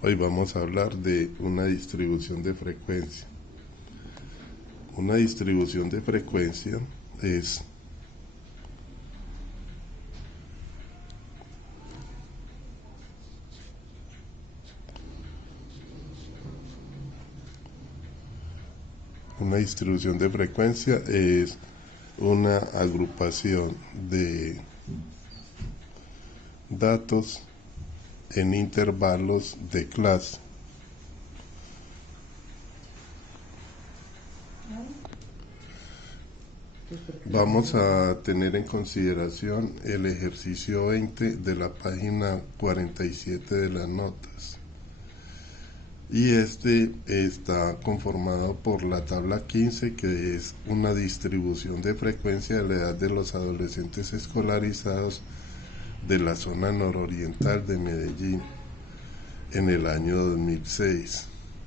Hoy vamos a hablar de una distribución de frecuencia. Una distribución de frecuencia es una agrupación de datos en intervalos de clase. Vamos a tener en consideración el ejercicio 20 de la página 47 de las notas. Y este está conformado por la tabla 15, que es una distribución de frecuencia de la edad de los adolescentes escolarizados de la zona nororiental de Medellín en el año 2006.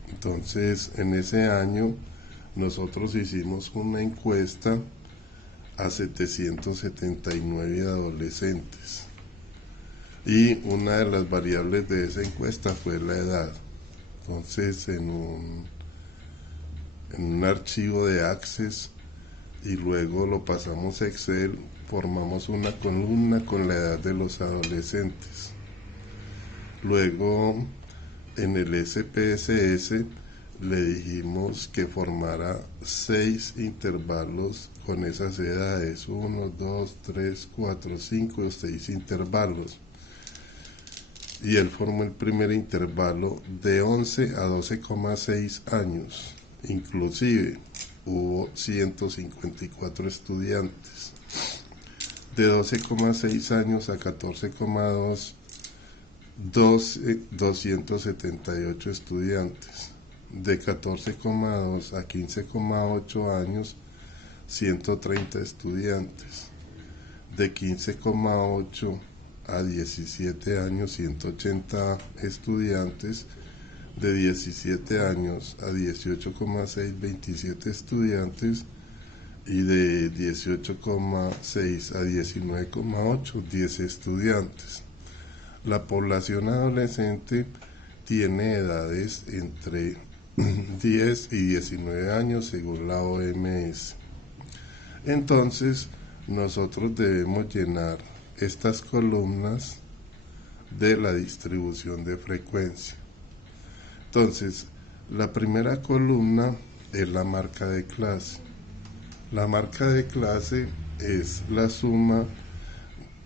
Entonces, en ese año nosotros hicimos una encuesta a 779 adolescentes y una de las variables de esa encuesta fue la edad. Entonces, en un archivo de Access y luego lo pasamos a Excel, formamos una columna con la edad de los adolescentes. Luego, en el SPSS le dijimos que formara 6 intervalos con esas edades: 1, 2, 3, 4, 5, 6 intervalos. Y él formó el primer intervalo de 11 a 12,6 años. Inclusive hubo 154 estudiantes. De 12,6 años a 14,2, 278 estudiantes. De 14,2 a 15,8 años, 130 estudiantes. De 15,8 a 17 años, 180 estudiantes. De 17 años a 18,6, 27 estudiantes. Y de 18,6 a 19,8, 10 estudiantes. La población adolescente tiene edades entre 10 y 19 años según la OMS. Entonces, nosotros debemos llenar estas columnas de la distribución de frecuencia. Entonces, la primera columna es la marca de clase. La marca de clase es la suma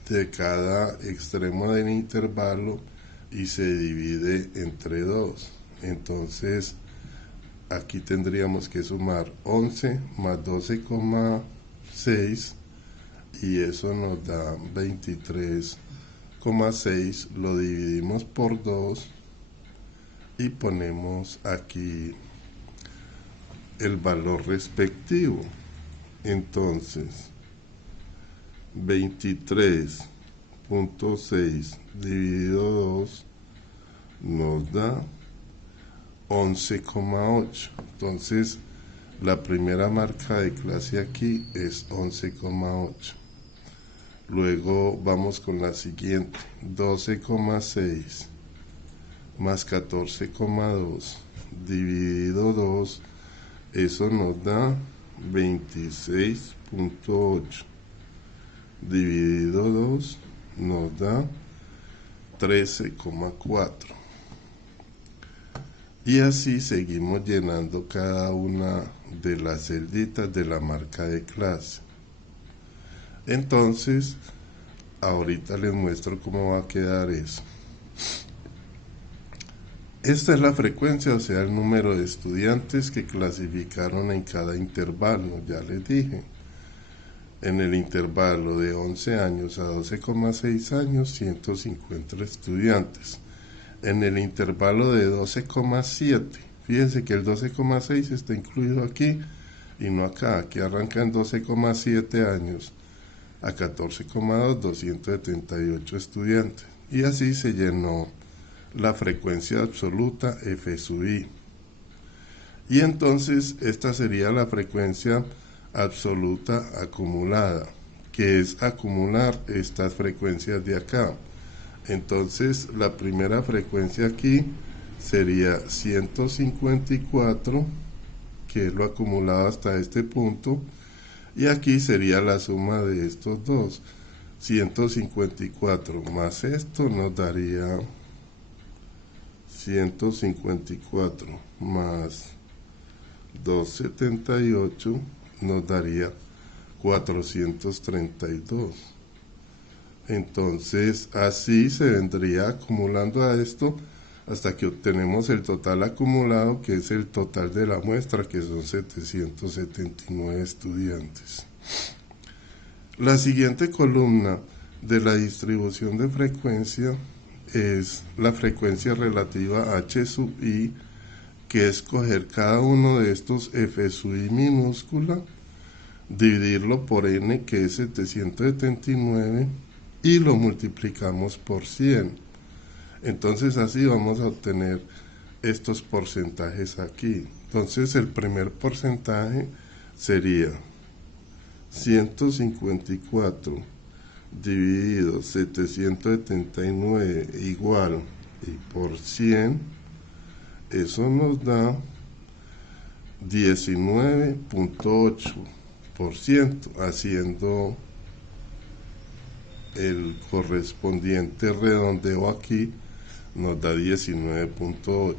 de cada extremo del intervalo y se divide entre 2. Entonces, aquí tendríamos que sumar 11 más 12,6 y eso nos da 23,6. Lo dividimos por 2 y ponemos aquí el valor respectivo. Entonces, 23,6 dividido 2 nos da 11,8. Entonces, la primera marca de clase aquí es 11,8. Luego vamos con la siguiente: 12,6 más 14,2 dividido 2, eso nos da 26,8. Dividido 2 nos da 13,4. Y así seguimos llenando cada una de las celditas de la marca de clase. Entonces, ahorita les muestro cómo va a quedar eso. Esta es la frecuencia, o sea, el número de estudiantes que clasificaron en cada intervalo, ya les dije. En el intervalo de 11 años a 12,6 años, 150 estudiantes. En el intervalo de 12,7, fíjense que el 12,6 está incluido aquí y no acá. Aquí arranca en 12,7 años a 14,2, 278 estudiantes. Y así se llenó la frecuencia absoluta F sub i. Y entonces esta sería la frecuencia absoluta acumulada, que es acumular estas frecuencias de acá. Entonces la primera frecuencia aquí sería 154, que es lo acumulado hasta este punto, y aquí sería la suma de estos dos. 154 más esto nos daría 154 más 278 nos daría 432. Entonces así se vendría acumulando a esto hasta que obtenemos el total acumulado, que es el total de la muestra, que son 779 estudiantes. La siguiente columna de la distribución de frecuencia es la frecuencia relativa a H sub I, que es coger cada uno de estos F sub I minúscula, dividirlo por N, que es 779, y lo multiplicamos por 100. Entonces así vamos a obtener estos porcentajes aquí. Entonces el primer porcentaje sería 154 dividido 779 igual y por 100, eso nos da 19.8%, haciendo el correspondiente redondeo aquí nos da 19.8.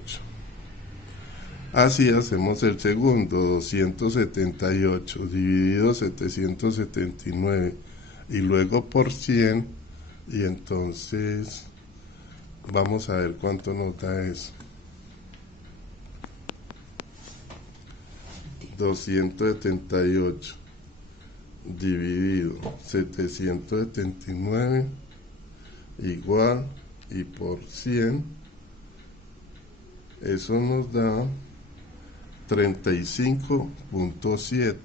Así hacemos el segundo, 278 dividido 779 y luego por 100, y entonces vamos a ver cuánto nos da eso. 278 dividido 779 igual y por 100, eso nos da 35.7.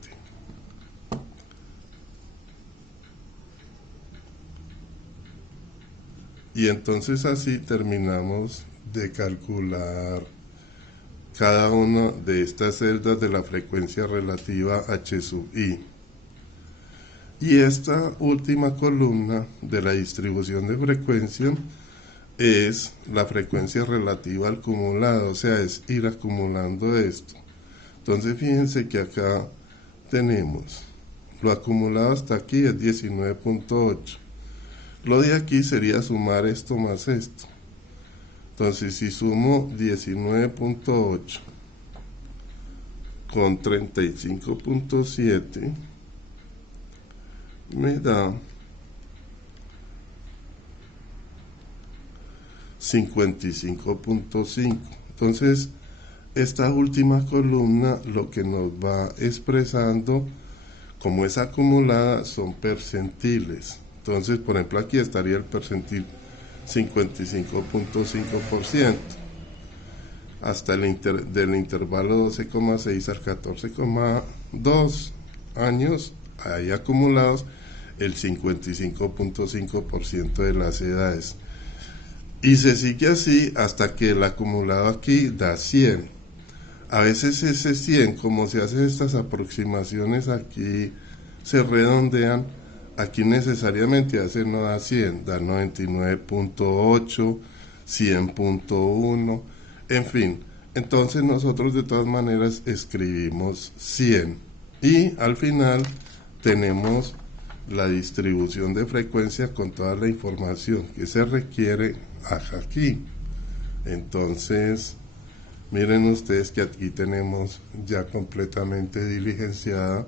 Y entonces así terminamos de calcular cada una de estas celdas de la frecuencia relativa H sub I. Y esta última columna de la distribución de frecuencia es la frecuencia relativa al acumulado, o sea, es ir acumulando esto. Entonces fíjense que acá tenemos lo acumulado hasta aquí es 19.8. Lo de aquí sería sumar esto más esto. Entonces si sumo 19.8 con 35.7 me da 55.5. Entonces esta última columna lo que nos va expresando, como es acumulada, son percentiles. Entonces, por ejemplo, aquí estaría el percentil 55.5%, hasta del intervalo 12,6 al 14,2 años, hay acumulados el 55.5% de las edades. Y se sigue así hasta que el acumulado aquí da 100. A veces ese 100, como se hacen estas aproximaciones aquí, se redondean. Aquí necesariamente hace no da 100, da 99.8, 100.1, en fin. Entonces nosotros de todas maneras escribimos 100. Y al final tenemos la distribución de frecuencia con toda la información que se requiere aquí. Entonces, miren ustedes que aquí tenemos ya completamente diligenciada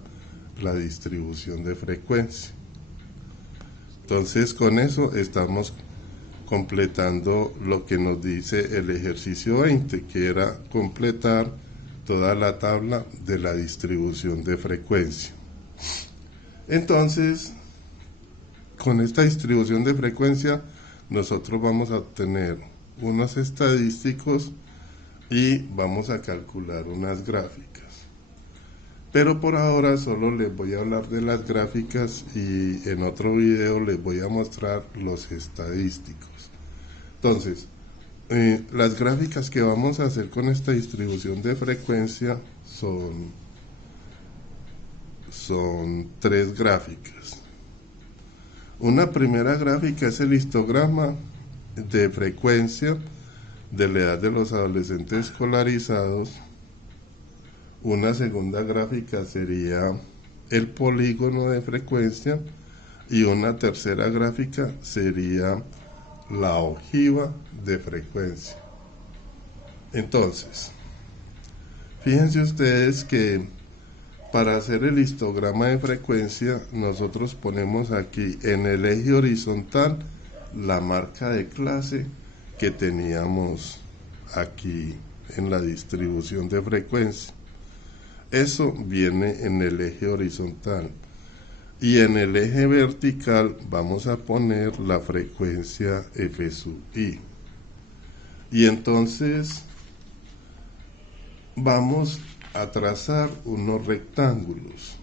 la distribución de frecuencia. Entonces, con eso estamos completando lo que nos dice el ejercicio 20, que era completar toda la tabla de la distribución de frecuencia. Entonces, con esta distribución de frecuencia, nosotros vamos a obtener unos estadísticos y vamos a calcular unas gráficas. Pero por ahora solo les voy a hablar de las gráficas y en otro video les voy a mostrar los estadísticos. Entonces, las gráficas que vamos a hacer con esta distribución de frecuencia son tres gráficas. Una primera gráfica es el histograma de frecuencia de la edad de los adolescentes escolarizados. Una segunda gráfica sería el polígono de frecuencia y una tercera gráfica sería la ojiva de frecuencia. Entonces, fíjense ustedes que para hacer el histograma de frecuencia nosotros ponemos aquí en el eje horizontal la marca de clase que teníamos aquí en la distribución de frecuencia. Eso viene en el eje horizontal. Y en el eje vertical vamos a poner la frecuencia F sub i. Y entonces vamos a trazar unos rectángulos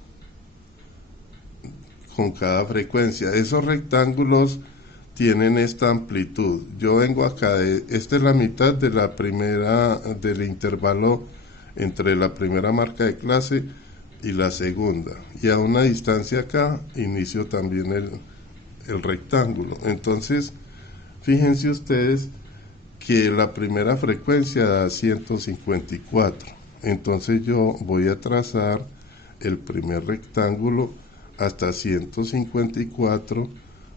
con cada frecuencia. Esos rectángulos tienen esta amplitud. Yo vengo acá, esta es la mitad de la primera, del intervalo entre la primera marca de clase y la segunda, y a una distancia acá inicio también el rectángulo. Entonces fíjense ustedes que la primera frecuencia da 154, entonces yo voy a trazar el primer rectángulo hasta 154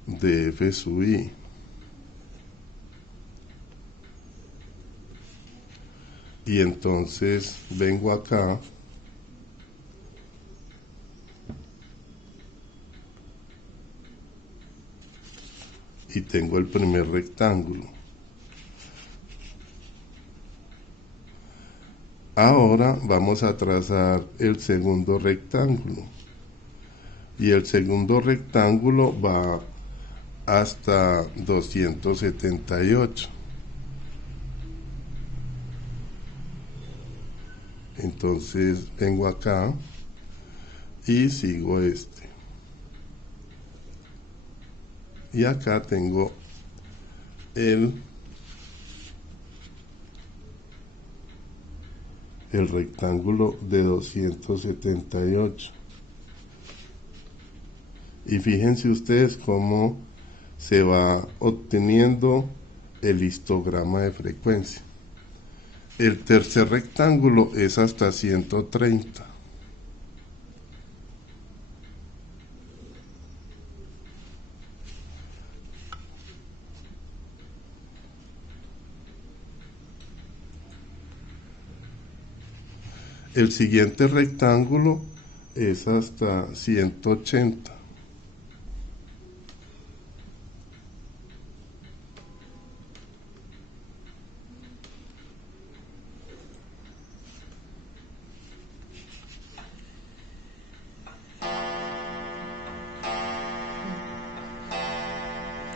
de F sub i. Y entonces vengo acá y tengo el primer rectángulo. Ahora vamos a trazar el segundo rectángulo. Y el segundo rectángulo va hasta 278. Entonces vengo acá y sigo este. Y acá tengo el rectángulo de 278. Y fíjense ustedes cómo se va obteniendo el histograma de frecuencia. El tercer rectángulo es hasta 130. El siguiente rectángulo es hasta 180.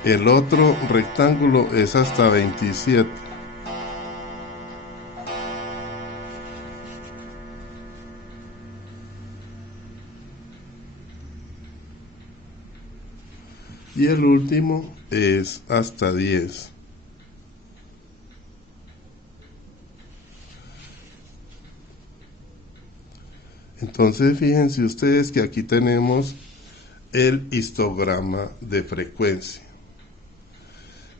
El otro rectángulo es hasta 27. Y el último es hasta 10. Entonces fíjense ustedes que aquí tenemos el histograma de frecuencia.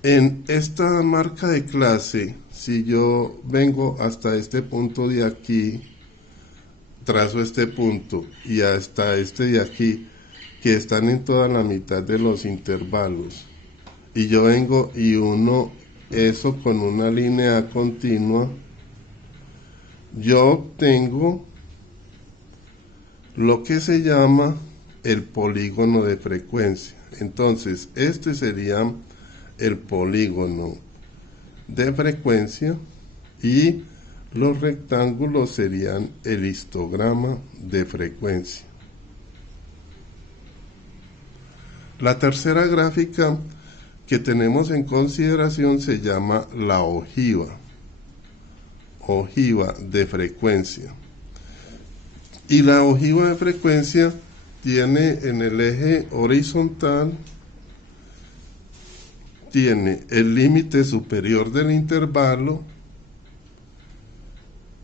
En esta marca de clase, si yo vengo hasta este punto de aquí, trazo este punto y hasta este de aquí, que están en toda la mitad de los intervalos, y yo vengo y uno eso con una línea continua, yo obtengo lo que se llama el polígono de frecuencia. Entonces este sería el polígono de frecuencia y los rectángulos serían el histograma de frecuencia. La tercera gráfica que tenemos en consideración se llama la ojiva de frecuencia. Y la ojiva de frecuencia tiene en el eje horizontal, tiene el límite superior del intervalo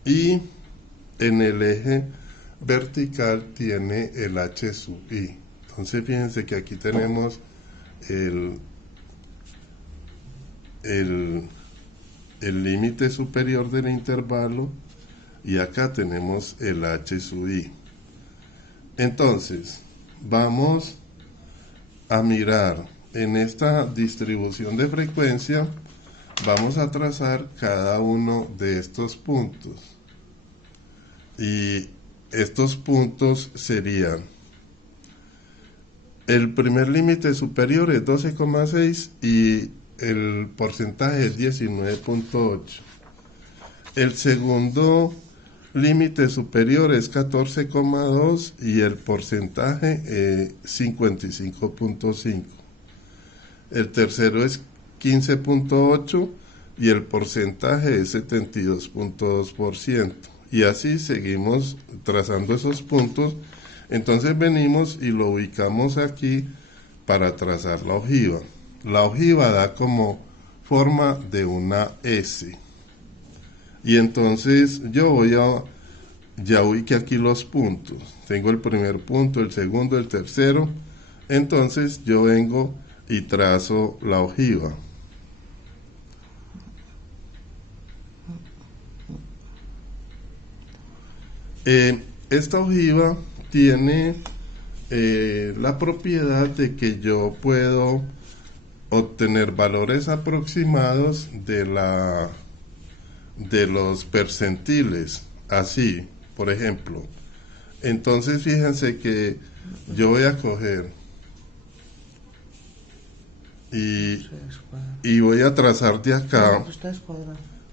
y en el eje vertical tiene el h sub i. Entonces fíjense que aquí tenemos el el límite superior del intervalo y acá tenemos el h sub i. Entonces, vamos a mirar en esta distribución de frecuencia, vamos a trazar cada uno de estos puntos. Y estos puntos serían, el primer límite superior es 12,6 y el porcentaje es 19,8. El segundo límite superior es 14,2 y el porcentaje 55,5. El tercero es 15,8 y el porcentaje es 72,2%. Y así seguimos trazando esos puntos. Entonces venimos y lo ubicamos aquí para trazar la ojiva. La ojiva da como forma de una S. Y entonces ya ubiqué aquí los puntos. Tengo el primer punto, el segundo, el tercero. Entonces yo vengo y trazo la ojiva. Esta ojiva tiene la propiedad de que yo puedo obtener valores aproximados de los percentiles, así, por ejemplo. Entonces fíjense que yo voy a coger y voy a trazar de acá,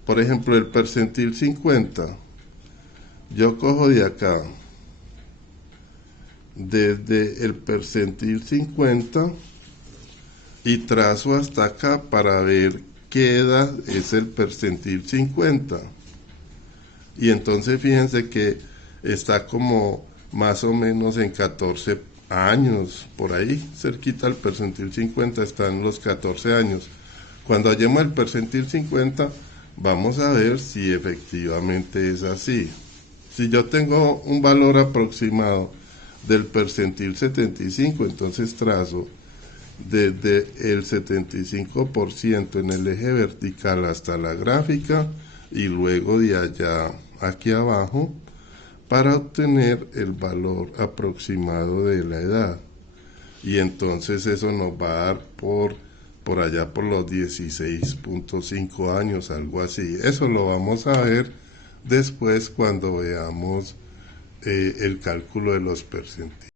por ejemplo, el percentil 50. Yo cojo de acá, desde el percentil 50 y trazo hasta acá para ver qué edad es el percentil 50. Y entonces fíjense que está como más o menos en 14 años, por ahí, cerquita al percentil 50 están los 14 años. Cuando hallemos el percentil 50, vamos a ver si efectivamente es así. Si yo tengo un valor aproximado del percentil 75, entonces trazo desde el 75% en el eje vertical hasta la gráfica y luego de allá aquí abajo para obtener el valor aproximado de la edad. Y entonces eso nos va a dar por allá por los 16,5 años, algo así. Eso lo vamos a ver después cuando veamos el cálculo de los percentiles.